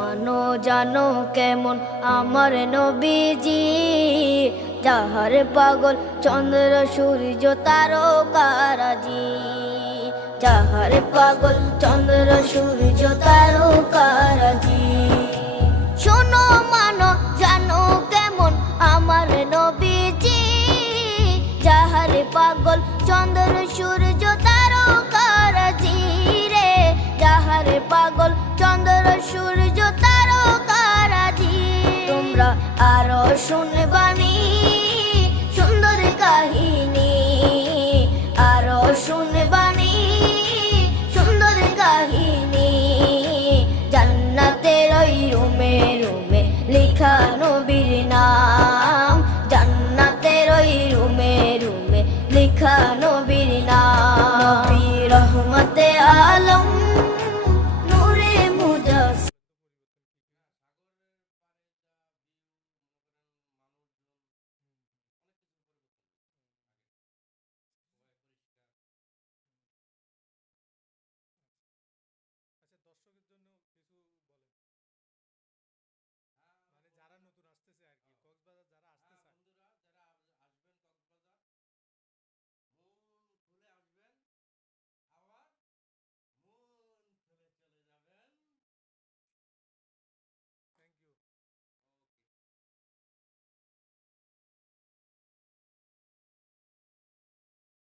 মানো জানো কেমন আমার নবীজি, যাহার পাগল চন্দ্র সূর্য তারকারাজি, যাহার পাগল চন্দ্র সূর্য তারকারাজি। শোনো মানো জানো কেমন আমার নবীজি, যাহার পাগল চন্দ্র